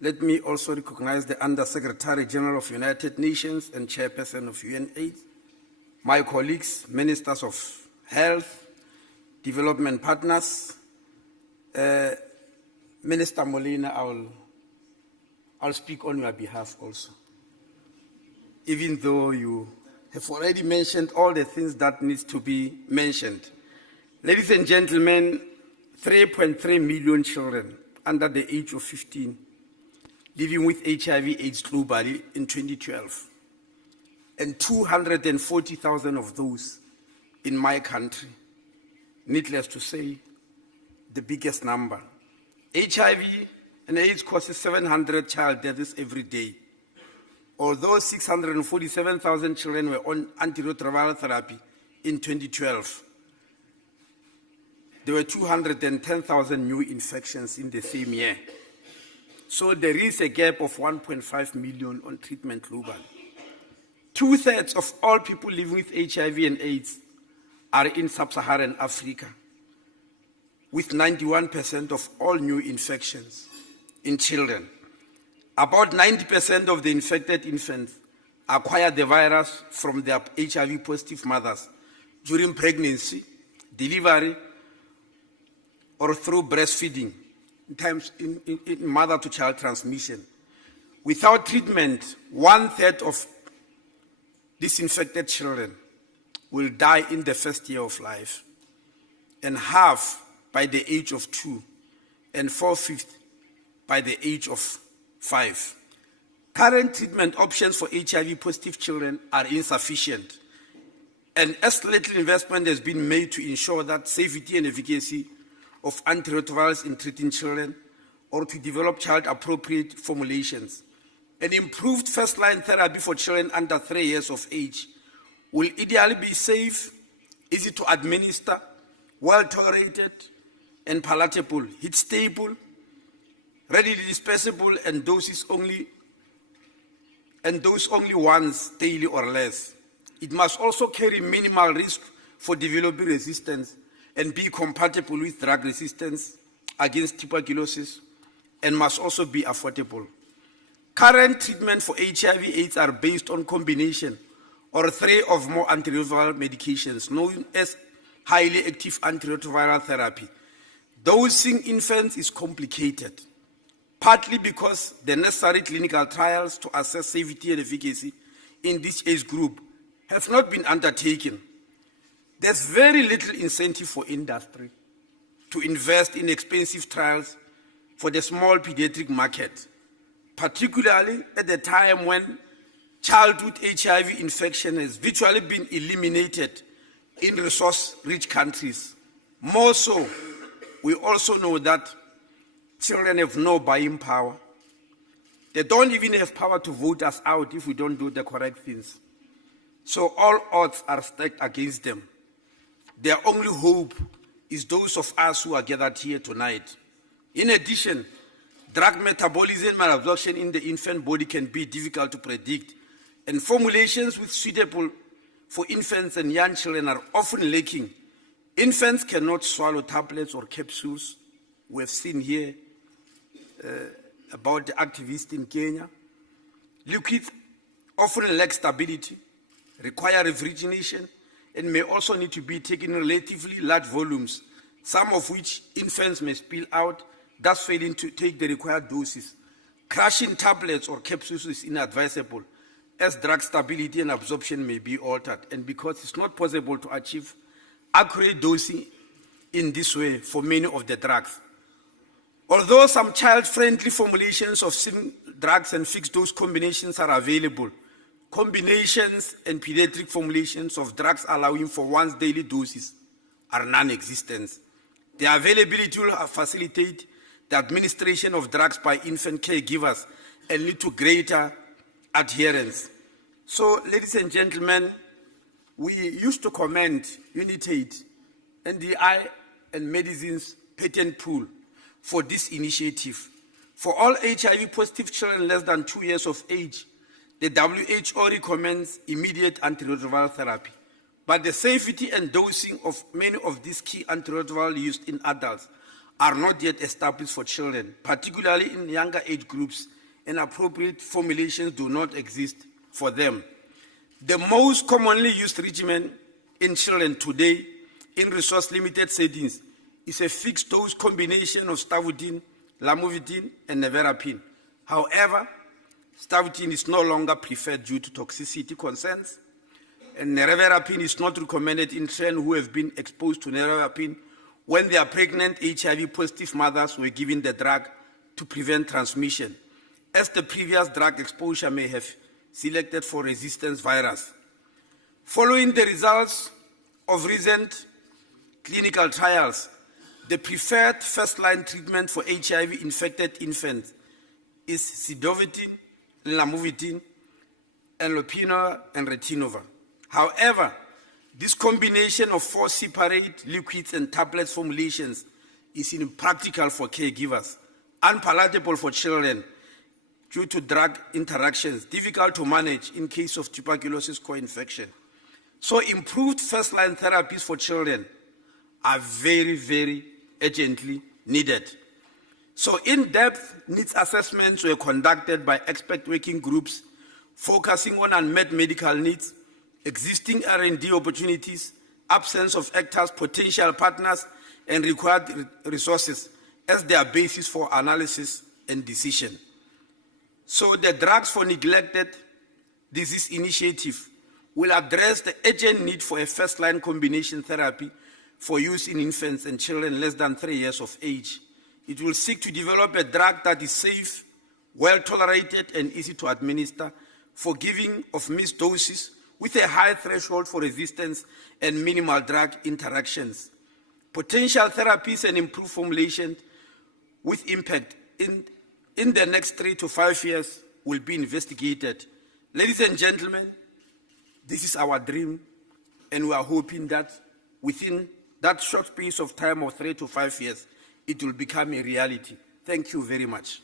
Let me also recognize the Under-Secretary General of United Nations and Chairperson of Unitaid, my colleagues, Ministers of Health, Development Partners. Minister Molina, I'll speak on your behalf also, even though you have already mentioned all the things that needs to be mentioned. Ladies and gentlemen, 3.3 million children under the age of 15 living with HIV/AIDS globally in 2012, and 240,000 of those in my country. Needless to say, the biggest number. HIV and AIDS causes 700 child deaths every day. Although 647,000 children were on antiretroviral therapy in 2012, there were 210,000 new infections in the same year. So there is a gap of 1.5 million on treatment globally. 2/3 of all people living with HIV and AIDS are in sub-Saharan Africa, with 91% of all new infections in children. About 90% of the infected infants acquire the virus from their HIV-positive mothers during pregnancy, delivery, or through breastfeeding, in mother-to-child transmission. Without treatment, 1/3 of these infected children will die in the first year of life, and half by the age of 2, and 4/5 by the age of 5. Current treatment options for HIV-positive children are insufficient, and as little investment has been made to ensure that safety and efficacy of antiretrovirals in treating children, or to develop child-appropriate formulations. An improved first-line therapy for children under 3 years of age will ideally be safe, easy to administer, well-tolerated, and palatable, heat-stable, readily dispersible, and those only once daily or less. It must also carry minimal risk for developing resistance and be compatible with drug resistance against tuberculosis, and must also be affordable. Current treatment for HIV/AIDS are based on combination or 3 or more antiretroviral medications known as highly active antiretroviral therapy. Dosing infants is complicated, partly because the necessary clinical trials to assess safety and efficacy in this age group have not been undertaken. There's very little incentive for industry to invest in expensive trials for the small pediatric market, particularly at the time when childhood HIV infection has virtually been eliminated in resource-rich countries. More so, we also know that children have no buying power. They don't even have power to vote us out if we don't do the correct things. So all odds are stacked against them. Their only hope is those of us who are gathered here tonight. In addition, drug metabolism and absorption in the infant body can be difficult to predict, and formulations which suitable for infants and young children are often lacking. Infants cannot swallow tablets or capsules. We have seen here about the activist in Kenya. Liquids often lack stability, require refrigeration, and may also need to be taken in relatively large volumes, some of which infants may spill out, thus failing to take the required doses. Crushing tablets or capsules is inadvisable, as drug stability and absorption may be altered, and because it's not possible to achieve accurate dosing in this way for many of the drugs. Although some child-friendly formulations of single drugs and fixed-dose combinations are available, combinations and pediatric formulations of drugs allowing for once-daily doses are non-existent. The availability will facilitate the administration of drugs by infant caregivers and lead to greater adherence. So, ladies and gentlemen, we used to commend Unitaid, NDI, and Medicine's patent pool for this initiative. For all HIV-positive children less than 2 years of age, the WHO recommends immediate antiretroviral therapy, but the safety and dosing of many of these key antiretrovirals used in adults are not yet established for children, particularly in younger age groups, and appropriate formulations do not exist for them. The most commonly used regimen in children today in resource-limited settings is a fixed-dose combination of stavudine, lamivudine, and nevirapine. However, stavudine is no longer preferred due to toxicity concerns, and nevirapine is not recommended in children who have been exposed to nevirapine when their pregnant HIV-positive mothers were given the drug to prevent transmission, as the previous drug exposure may have selected for resistant virus. Following the results of recent clinical trials, the preferred first-line treatment for HIV-infected infants is cidovudine, lamivudine, and lopinavir and retinavir. However, this combination of 4 separate liquids and tablets formulations is impractical for caregivers, unpalatable for children due to drug interactions, difficult to manage in case of tuberculosis co-infection. So improved first-line therapies for children are very, very urgently needed. So in-depth needs assessments were conducted by expert working groups focusing on unmet medical needs, existing R&D opportunities, absence of actors, potential partners, and required resources as their basis for analysis and decision. So the Drugs for Neglected Disease Initiative will address the urgent need for a first-line combination therapy for use in infants and children less than 3 years of age. It will seek to develop a drug that is safe, well-tolerated, and easy to administer for giving of missed doses with a high threshold for resistance and minimal drug interactions. Potential therapies and improved formulation with impact in the next 3 to 5 years will be investigated. Ladies and gentlemen, this is our dream, and we are hoping that within that short space of time of 3 to 5 years, it will become a reality. Thank you very much.